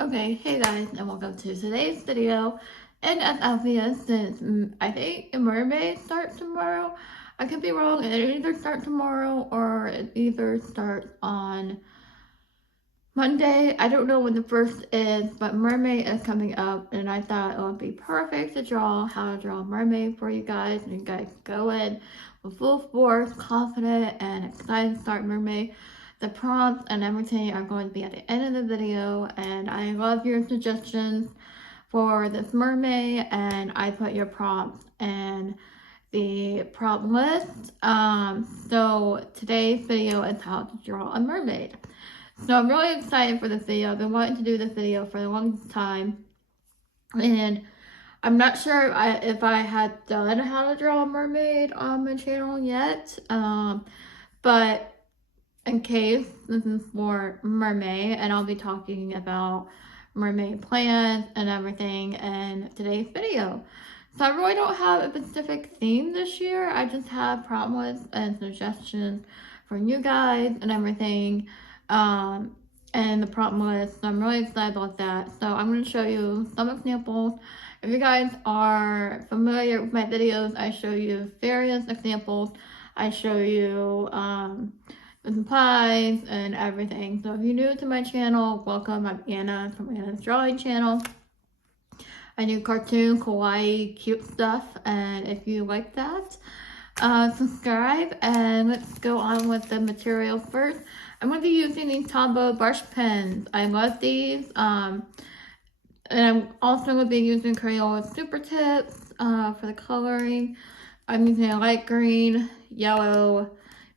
Okay, hey guys, and welcome to today's video. And as obvious, since I think Mermaid starts tomorrow, I could be wrong. It either starts tomorrow or it either starts on Monday. I don't know when the first is, but Mermaid is coming up, and I thought it would be perfect to draw how to draw a mermaid for you guys, and you guys go in with full force, confident, and excited to start Mermaid. The prompts and everything are going to be at the end of the video, and I love your suggestions for this mermaid, and I put your prompts in the prompt list. So today's video is how to draw a mermaid. So I'm really excited for this video. I've been wanting to do this video for a long time, and I'm not sure if I had done how to draw a mermaid on my channel yet, but in case, this is for mermaid, and I'll be talking about mermaid plans and everything in today's video. So I really don't have a specific theme this year. I just have prompt lists and suggestions from you guys and everything, and the prompt list. So I'm really excited about that. So I'm going to show you some examples. If you guys are familiar with my videos, I show you various examples. I show you the supplies and everything. So if you're new to my channel, welcome. I'm Anna from Anna's Drawing Channel. I do cartoon, kawaii, cute stuff, and if you like that, subscribe, and let's go on with the material first. I'm going to be using these Tombow brush pens. I love these, and I'm also going to be using Crayola Super Tips for the coloring. I'm using a light green, yellow,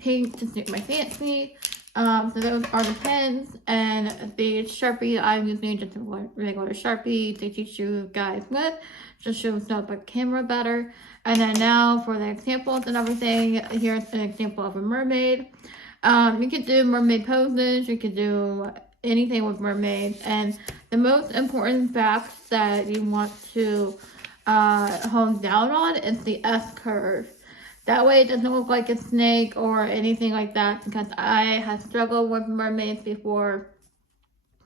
pink to suit my fancy. So those are the pens, and the Sharpie I'm using just a regular Sharpie to teach you guys with, just shows up a camera better. And then now for the examples and everything, here's an example of a mermaid. You could do mermaid poses, you could do anything with mermaids, and the most important facts that you want to hone down on is the S curve. That way it doesn't look like a snake or anything like that, because I have struggled with mermaids before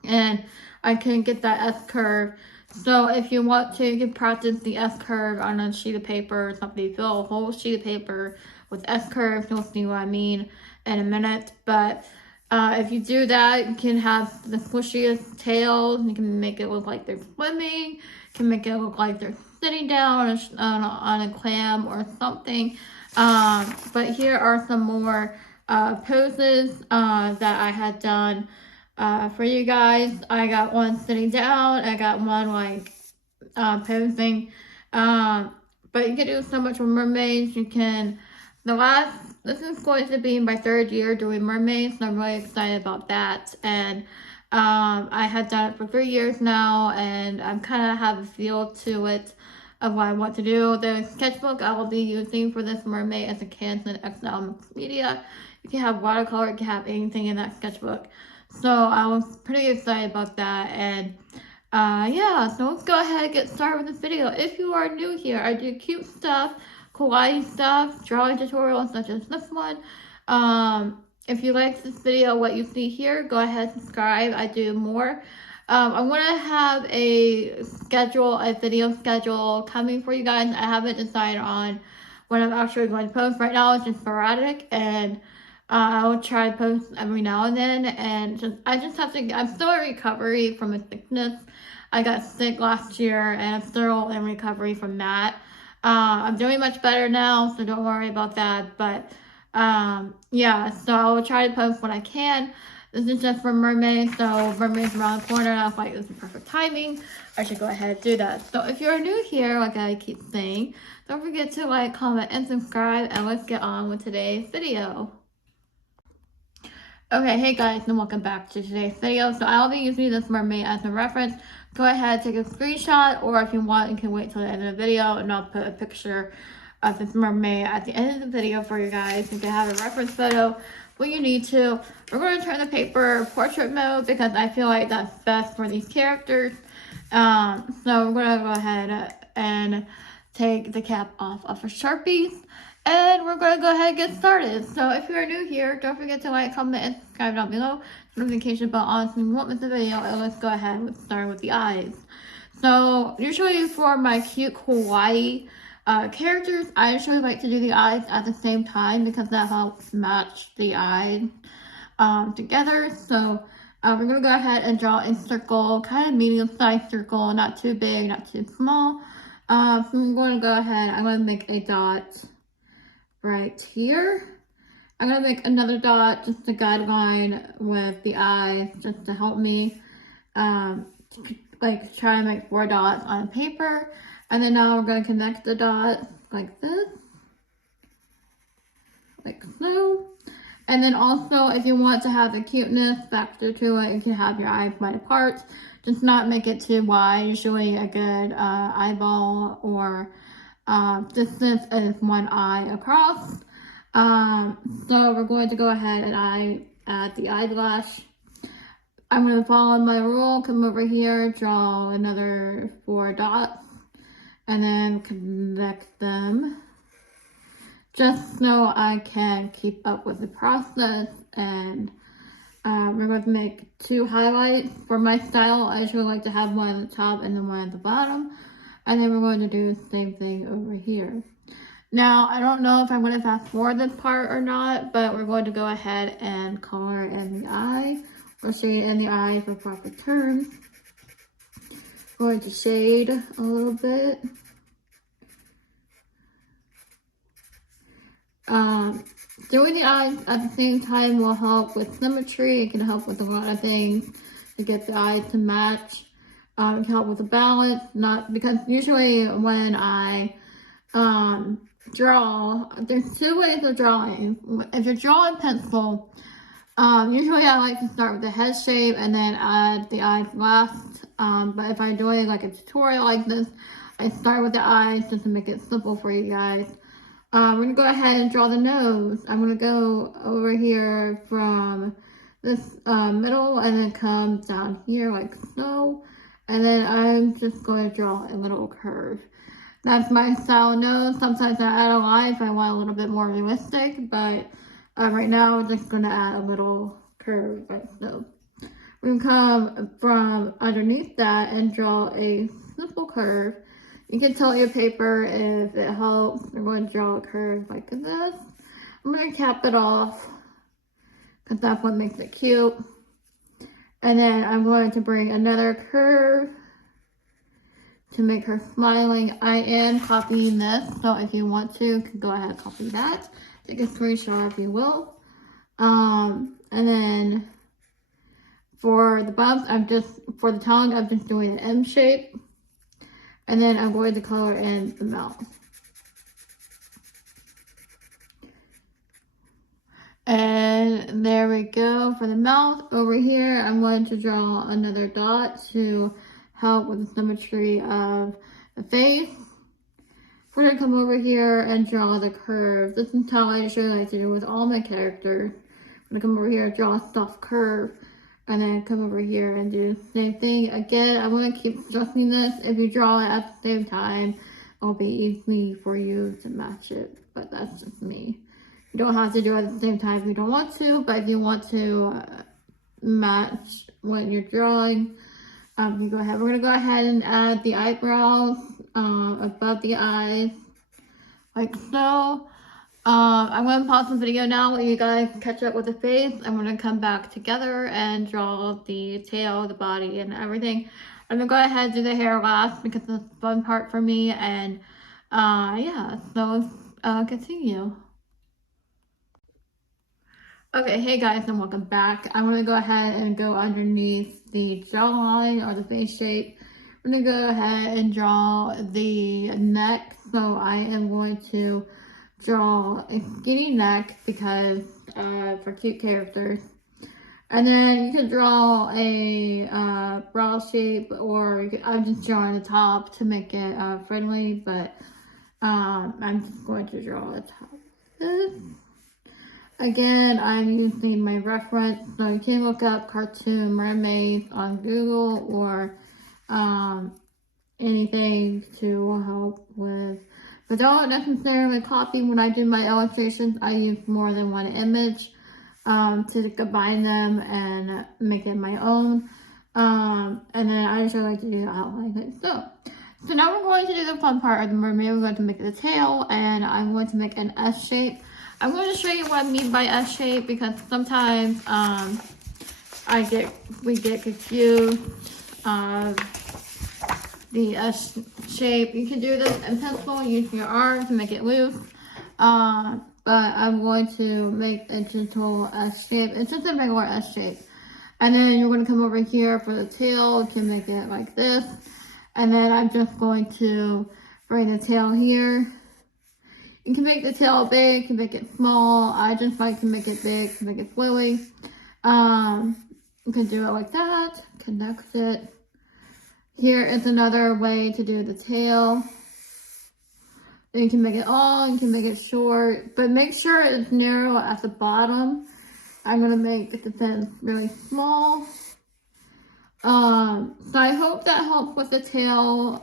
and I couldn't get that S curve. So if you want to, you can practice the S curve on a sheet of paper or something. Fill a whole sheet of paper with S curves. You'll see what I mean in a minute. But if you do that, you can have the squishiest tails. You can make it look like they're swimming. You can make it look like they're sitting down on a clam or something. But here are some more poses that I had done for you guys. I got one sitting down. I got one like posing. But you can do so much with mermaids. You can, this is going to be my third year doing mermaids, so I'm really excited about that. And I had done it for 3 years now, and I'm kind of have a feel to it of what I want to do. The sketchbook I will be using for this mermaid is a Canson XL Mixed Media. You can have watercolor, you can have anything in that sketchbook. So I was pretty excited about that, and yeah, so let's go ahead and get started with this video. If you are new here, I do cute stuff, kawaii stuff, drawing tutorials such as this one. If you like this video, what you see here, go ahead and subscribe. I do more. I'm going to have a video schedule coming for you guys. I haven't decided on when I'm actually going to post. Right now it's just sporadic, and I'll try to post every now and then. And I just have to, I'm still in recovery from a sickness. I got sick last year, and I'm still in recovery from that. I'm doing much better now, so don't worry about that. But yeah, so I'll try to post when I can. This is just for mermaids, so mermaids around the corner, and I was like, this is perfect timing. I should go ahead and do that. So if you're new here, like I keep saying, don't forget to like, comment, and subscribe, and let's get on with today's video. Okay, hey guys, and welcome back to today's video. So I'll be using this mermaid as a reference. Go ahead, take a screenshot, or if you want, you can wait till the end of the video, and I'll put a picture of this mermaid at the end of the video for you guys. You can have a reference photo when you need to. We're going to turn the paper portrait mode because I feel like that's best for these characters. So we're going to go ahead and take the cap off of our Sharpies. And we're going to go ahead and get started. So if you're new here, don't forget to like, comment, and subscribe down below. Notification bell on so you won't miss a video. And let's go ahead and start with the eyes. So usually for my cute kawaii characters, I usually like to do the eyes at the same time because that helps match the eyes together. So we're going to go ahead and draw a circle, kind of medium-sized circle, not too big, not too small. So I'm going to go ahead, I'm going to make a dot right here. I'm going to make another dot, just a guideline with the eyes, just to help me like try and make 4 dots on paper. And then now we're going to connect the dots like this, like so. And then also, if you want to have a cuteness factor to it, you can have your eyes wide apart. Just not make it too wide. Usually a good eyeball or distance is 1 eye across. So we're going to go ahead and I add the eyelash. I'm going to follow my rule, come over here, draw another 4 dots, and then connect them. Just so I can keep up with the process. And we're going to make 2 highlights. For my style, I usually like to have one at the top and then one at the bottom. And then we're going to do the same thing over here. Now, I don't know if I'm going to fast forward this part or not, but we're going to go ahead and color in the eye, or shade in the eye for proper terms. Going to shade a little bit. Doing the eyes at the same time will help with symmetry. It can help with a lot of things to get the eyes to match. It can help with the balance, not because usually when I draw, there's 2 ways of drawing. If you're drawing pencil, usually I like to start with the head shape and then add the eyes last. But if I'm doing like a tutorial like this, I start with the eyes just to make it simple for you guys. We're going to go ahead and draw the nose. I'm going to go over here from this middle and then come down here like so. And then I'm just going to draw a little curve. That's my style nose. Sometimes I add a line if I want a little bit more realistic, but right now I'm just going to add a little curve like so. We can come from underneath that and draw a simple curve. You can tilt your paper if it helps. I'm going to draw a curve like this. I'm going to cap it off because that's what makes it cute. And then I'm going to bring another curve to make her smiling. I am copying this, so if you want to, you can go ahead and copy that. Take a screenshot if you will. And then for the bumps, for the tongue, I'm just doing an M shape. And then I'm going to color in the mouth. And there we go for the mouth. Over here, I'm going to draw another dot to help with the symmetry of the face. We're going to come over here and draw the curve. This is how I usually like to do with all my characters. I'm going to come over here, draw a soft curve. And then come over here and do the same thing. Again, I'm going to keep stressing this. If you draw it at the same time, it'll be easy for you to match it. But that's just me. You don't have to do it at the same time if you don't want to. But if you want to match what you're drawing, you go ahead. We're going to go ahead and add the eyebrows above the eyes. Like so. I'm going to pause the video now, let you guys catch up with the face. I'm going to come back together and draw the tail, the body, and everything. I'm going to go ahead and do the hair last because it's the fun part for me. And yeah, so continue. Okay, hey guys, and welcome back. I'm going to go ahead and go underneath the jawline or the face shape. I'm going to go ahead and draw the neck. So I am going to draw a skinny neck because for cute characters. And then you can draw a brow shape, or I'm just drawing the top to make it friendly, but I'm just going to draw the top. Again, I'm using my reference, so you can look up cartoon mermaids on Google or anything to help with But don't necessarily copy when I do my illustrations. I use more than one image to combine them and make it my own. And then I just like to do the outline like so. So now we're going to do the fun part of the mermaid. We're going to make the tail, and I'm going to make an S shape. I'm going to show you what I mean by S shape because sometimes we get confused of the S shape. You can do this in pencil using your arm to make it loose. But I'm going to make a gentle S shape. It's just a regular S shape. And then you're going to come over here for the tail to make it like this. And then I'm just going to bring the tail here. You can make the tail big, you can make it small. I just like to make it big to make it flowy. You can do it like that, connect it. Here is another way to do the tail. You can make it long, you can make it short, but make sure it's narrow at the bottom. I'm gonna make the fins really small. So I hope that helps with the tail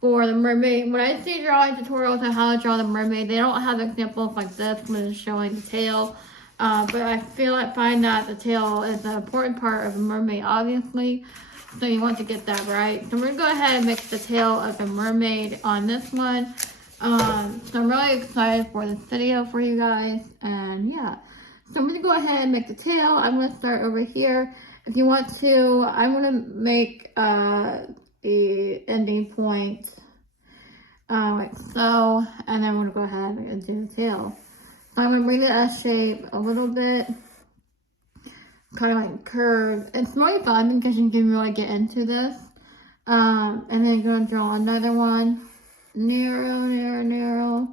for the mermaid. When I see drawing tutorials on how to draw the mermaid, they don't have examples like this when it's showing the tail. But I find that the tail is an important part of a mermaid, obviously. So you want to get that right. So we're gonna go ahead and make the tail of the mermaid on this one. So I'm really excited for this video for you guys. And yeah, so I'm gonna go ahead and make the tail. I'm gonna start over here. If you want to, I'm gonna make the ending point like so, and then I'm gonna go ahead and do the tail. So I'm gonna bring the S shape a little bit, kind of like curve. It's really fun because you can really get into this. And then you're gonna draw another one, narrow, narrow, narrow.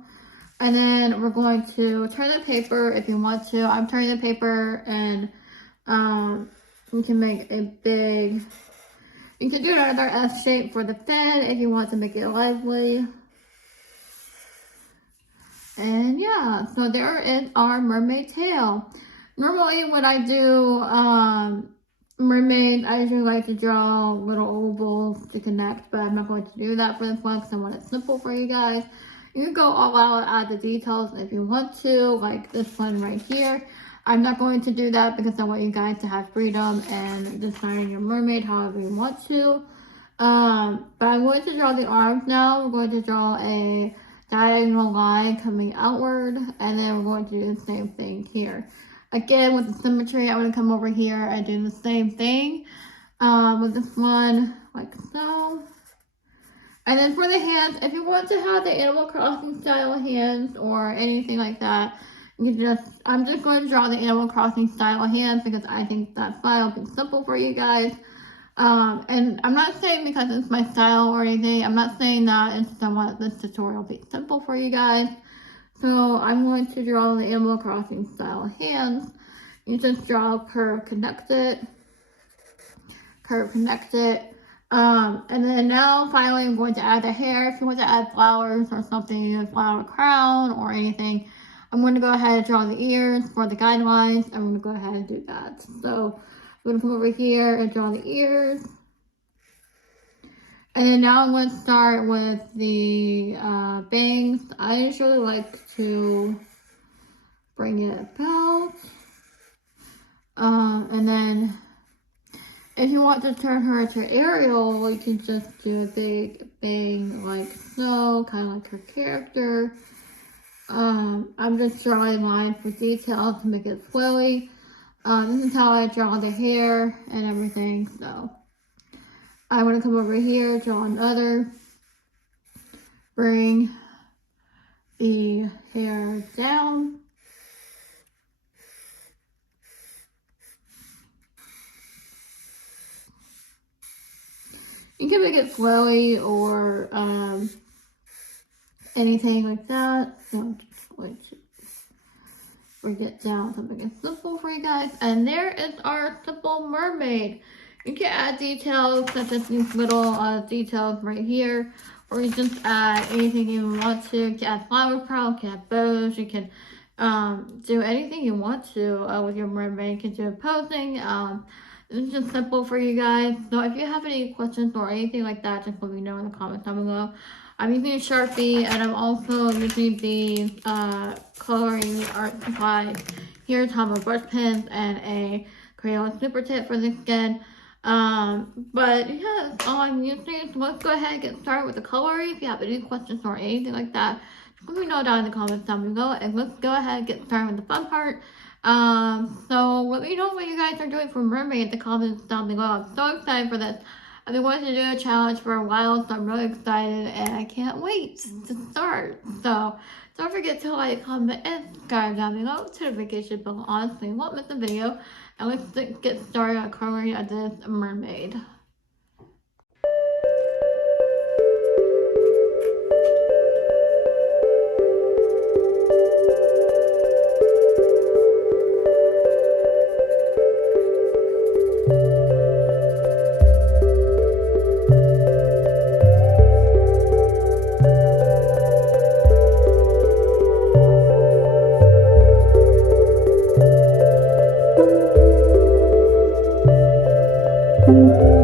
And then we're going to turn the paper if you want to. I'm turning the paper, and you can make a big, you can do another S shape for the fin if you want to make it lively. And yeah, so there is our mermaid tail. Normally when I do mermaid, I usually like to draw little ovals to connect, but I'm not going to do that for this one because I want it simple for you guys. You can go all out, add the details if you want to, like this one right here. I'm not going to do that because I want you guys to have freedom and design your mermaid however you want to. But I'm going to draw the arms now. We're going to draw a diagonal line coming outward, and then we're going to do the same thing here. Again, with the symmetry, I'm going to come over here and do the same thing with this one, like so. And then for the hands, if you want to have the Animal Crossing style hands or anything like that, I'm just going to draw the Animal Crossing style hands because I think that style will be simple for you guys. And I'm not saying because it's my style or anything, I'm not saying that I want this tutorial to be simple for you guys. So I'm going to draw the Animal Crossing style hands. You just draw a curve, connect it, curve, connect it. And then now finally I'm going to add the hair. If you want to add flowers or something, a flower crown or anything, I'm going to go ahead and draw the ears for the guidelines. I'm going to go ahead and do that. So I'm going to come over here and draw the ears. And then now I'm going to start with the bangs. I usually like to bring it about. And then if you want to turn her into Ariel, you can just do a big bang like so, kind of like her character. I'm just drawing lines for detail to make it flowy. This is how I draw the hair and everything. So I want to come over here, draw another, bring the hair down. You can make it flowy or anything like that. So I'm just going to bring it down to make it simple for you guys. And there is our simple mermaid. You can add details such as these little details right here, or you just add anything you want to. You can add flower crown, you can add bows, you can do anything you want to with your mermaid. You can do posing. It's just simple for you guys. So if you have any questions or anything like that, just let me know in the comments down below. I'm using a Sharpie, and I'm also using these coloring art supplies. Here's some brush pens and a Crayola super tip for the skin. But yeah, that's all I'm using. So let's go ahead and get started with the coloring. If you have any questions or anything like that, just let me know down in the comments down below, and let's go ahead and get started with the fun part. So let me know what you guys are doing for Mermaid in the comments down below. I'm so excited for this. I've been wanting to do a challenge for a while, so I'm really excited, and I can't wait to start. So don't forget to like, comment, and subscribe down below to the vacation book. Honestly, you won't miss a video. And let's get started on coloring of this mermaid. Thank you.